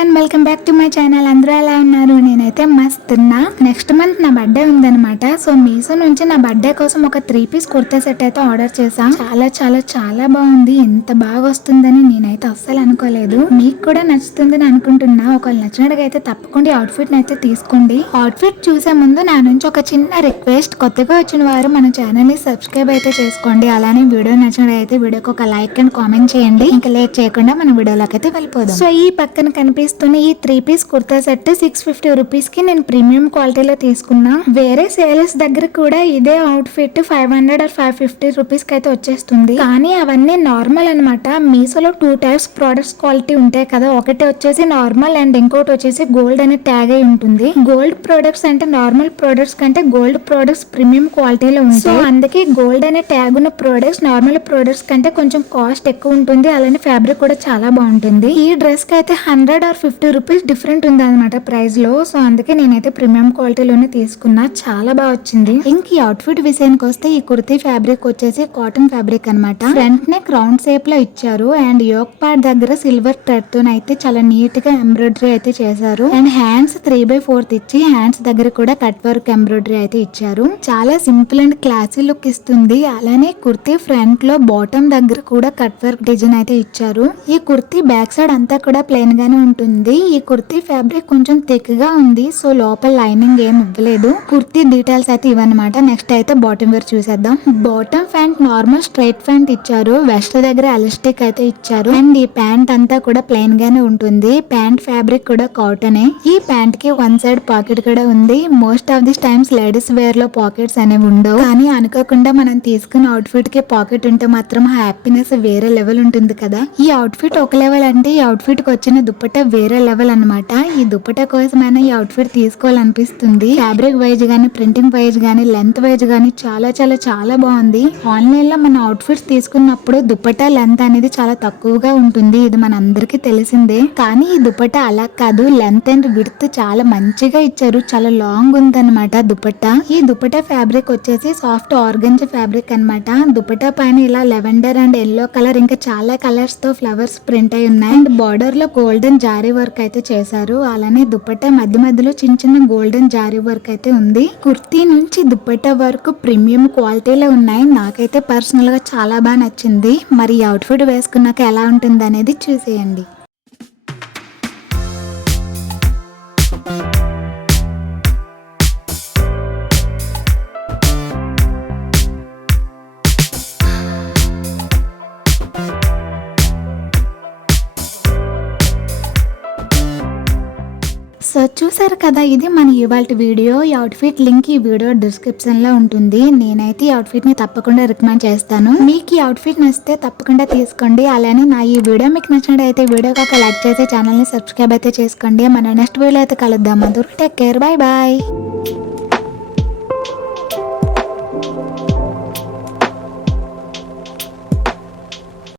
Everyone, welcome back to my channel. అందరూ ఎలా ఉన్నారు? నేనైతే మస్త్ ఉన్నా. నెక్స్ట్ మంత్ నా బర్త్డే ఉందన్నమాట. సో మీషో నుంచి నా బర్త్డే కోసం ఒక 3 పీస్ కుర్తా సెట్ అయితే ఆర్డర్ చేసా. చాలా చాలా చాలా బాగుంది. ఎంత బాగా వస్తుందని నేనైతే అస్సలు అనుకోలేదు. మీకు కూడా నచ్చుతుందని అనుకుంటున్నా. ఒకవేళ నచ్చినట్టుగా తప్పకుండా అవుట్ ఫిట్ అయితే తీసుకోండి. అవుట్ ఫిట్ చూసే ముందు నా నుంచి ఒక చిన్న రిక్వెస్ట్, కొత్తగా వచ్చిన వారు మన ఛానల్ ని సబ్స్క్రైబ్ అయితే చేసుకోండి. అలానే వీడియో నచ్చినట్టయితే వీడియోకి ఒక లైక్ అండ్ కామెంట్ చేయండి. ఇంకా లేట్ చేయకుండా మన వీడియోలోకి అయితే వెళ్ళిపోదాం. సో ఈ పక్కన కనిపిస్తున్న ఈ 3 పీస్ కుర్తా సెట్ 650 రూపీస్ కి నేను ప్రీమియం క్వాలిటీలో తీసుకున్నా. వేరే సేల్స్ దగ్గర కూడా ఇదే అవుట్ ఫిట్ 500 ఆర్ 550 రూపీస్ కి అయితే వచ్చేస్తుంది. కానీ అవన్నీ నార్మల్ అనమాట. మీషోలో 2 టైప్స్ ప్రొడక్ట్స్ క్వాలిటీ ఉంటాయి కదా. ఒకటి వచ్చేసి నార్మల్ అండ్ ఇంకోటి వచ్చేసి గోల్డ్ అనే ట్యాగ్ అయి ఉంటుంది. గోల్డ్ ప్రొడక్ట్స్ అంటే నార్మల్ ప్రొడక్ట్స్ కంటే గోల్డ్ ప్రొడక్ట్స్ ప్రీమియం క్వాలిటీలో ఉంటాయి. సో అందుకే గోల్డ్ అనే ట్యాగ్ ఉన్న ప్రొడక్ట్స్ నార్మల్ ప్రొడక్ట్స్ కంటే కొంచెం కాస్ట్ ఎక్కువ ఉంటుంది. అలానే ఫ్యాబ్రిక్ కూడా చాలా బాగుంటుంది. ఈ డ్రెస్ కి అయితే 100 ఆర్ 50 రూపీస్ డిఫరెంట్ ఉంది అనమాట ప్రైస్ లో. సో అందుకే నేనైతే ప్రీమియం క్వాలిటీలోనే తీసుకున్నా. చాలా బాగా వచ్చింది. ఇంక ఈ అవుట్ ఫిట్ విషయానికి వస్తే ఈ కుర్తీ ఫ్యాబ్రిక్ వచ్చేసి కాటన్ ఫ్యాబ్రిక్ అనమాట. ఫ్రంట్ నెక్ రౌండ్ షేప్ లో ఇచ్చారు అండ్ యోక్ పార్ట్ దగ్గర సిల్వర్ థ్రెడ్ తో అయితే చాలా నీట్ గా ఎంబ్రాయిడరీ అయితే చేశారు. అండ్ హ్యాండ్స్ 3/4 ఇచ్చి హ్యాండ్స్ దగ్గర కూడా కట్ వర్క్ ఎంబ్రాయిడరీ అయితే ఇచ్చారు. చాలా సింపుల్ అండ్ క్లాసీ లుక్ ఇస్తుంది. అలానే కుర్తీ ఫ్రంట్ లో బాటమ్ దగ్గర కూడా కట్ వర్క్ డిజైన్ అయితే ఇచ్చారు. ఈ కుర్తీ బ్యాక్ సైడ్ అంతా కూడా ప్లెయిన్ గానే ఉంటుంది. ఈ కుర్తీ ఫ్యాబ్రిక్ కొంచెం థిక్ గా ఉంది. సో లోపల లైనింగ్ ఏం ఇవ్వలేదు. కుర్తీ డీటెయిల్స్ అయితే ఇవన్నమాట. నెక్స్ట్ అయితే బాటమ్ వేర్ చూసేద్దాం. Bottom pant normal straight pant ఇచ్చారు. వెస్ట్ దగ్గర ఎలాస్టిక్ అయితే ఇచ్చారు. అండ్ ఈ ప్యాంట్ అంతా కూడా ప్లెయిన్ గానే ఉంటుంది. ప్యాంట్ ఫ్యాబ్రిక్ కూడా కాటనే. ఈ ప్యాంట్ కి వన్ సైడ్ పాకెట్ కూడా ఉంది. Most of this times ladies wear లో పాకెట్స్ అనేవి ఉండవు. కానీ అనుకోకుండా మనం తీసుకున్న అవుట్ ఫిట్ కి పాకెట్ ఉంటే మాత్రం హ్యాపీనెస్ వేరే లెవెల్ ఉంటుంది కదా. ఈ అవుట్ ఫిట్ ఒక లెవెల్ అంటే ఈ అవుట్ ఫిట్ కి వచ్చిన దుపట్టా వేరే లెవెల్ అన్నమాట. ఈ దుపట్టా కోసమైనా ఈ అవుట్ ఫిట్ తీసుకోవాలనిపిస్తుంది. ఫ్యాబ్రిక్ వైజ్ గానీ, ప్రింటింగ్ వైజ్ గానీ, లెంత్ వైజ్ గానీ చాలా చాలా చాలా బాగుంది. ఆన్లైన్ లో మన అవుట్ ఫిట్స్ తీసుకున్నప్పుడు దుపట్టా లెంత్ అనేది చాలా తక్కువగా ఉంటుంది. ఇది మన అందరికి తెలిసిందే. కానీ ఈ దుపట్టా అలా కాదు. లెంత్ అండ్ విడ్త్ చాలా మంచిగా ఇచ్చారు. చాలా లాంగ్ ఉందన్నమాట దుపట్టా. ఈ దుపట్టా ఫ్యాబ్రిక్ వచ్చేసి సాఫ్ట్ ఆర్గంజా ఫ్యాబ్రిక్ అన్నమాట. దుపట్టా పైన ఇలా లెవెండర్ అండ్ ఎల్లో కలర్ ఇంకా చాలా కలర్స్ తో ఫ్లవర్స్ ప్రింట్ అయి ఉన్నాయి. అండ్ బార్డర్ లో గోల్డెన్ జారీ వర్క్ అయితే చేశారు. అలానే దుపట్టా మధ్య మధ్యలో చిన్న చిన్న గోల్డెన్ జారీ వర్క్ అయితే ఉంది. కుర్తీ నుంచి దుపట్టా వరకు ప్రీమియం క్వాలిటీలో ఉన్నాయి. నాకైతే పర్సనల్ గా చాలా బాగా నచ్చింది. మరి అవుట్ ఫిట్ వేసుకున్నాక ఎలా ఉంటుంది అనేది చూసేయండి. సో చూసారు కదా, ఇది మన ఇవాల్టి వీడియో. ఈ అవుట్ఫిట్ లింక్ ఈ వీడియో డిస్క్రిప్షన్ లో ఉంటుంది. నేనైతే ఈ అవుట్ఫిట్ ని తప్పకుండా రికమెండ్ చేస్తాను. మీకు ఈ అవుట్ఫిట్ నచ్చితే తప్పకుండా తీసుకోండి. అలానే నా ఈ వీడియో మీకు నచ్చినట్టయితే వీడియోకి ఒక లైక్ చేసి ఛానల్ ని సబ్స్క్రైబ్ అయితే చేసుకోండి. మన నెక్స్ట్ వీడియో అయితే కలుద్దాం. అందరూ టేక్ కేర్, బై బాయ్.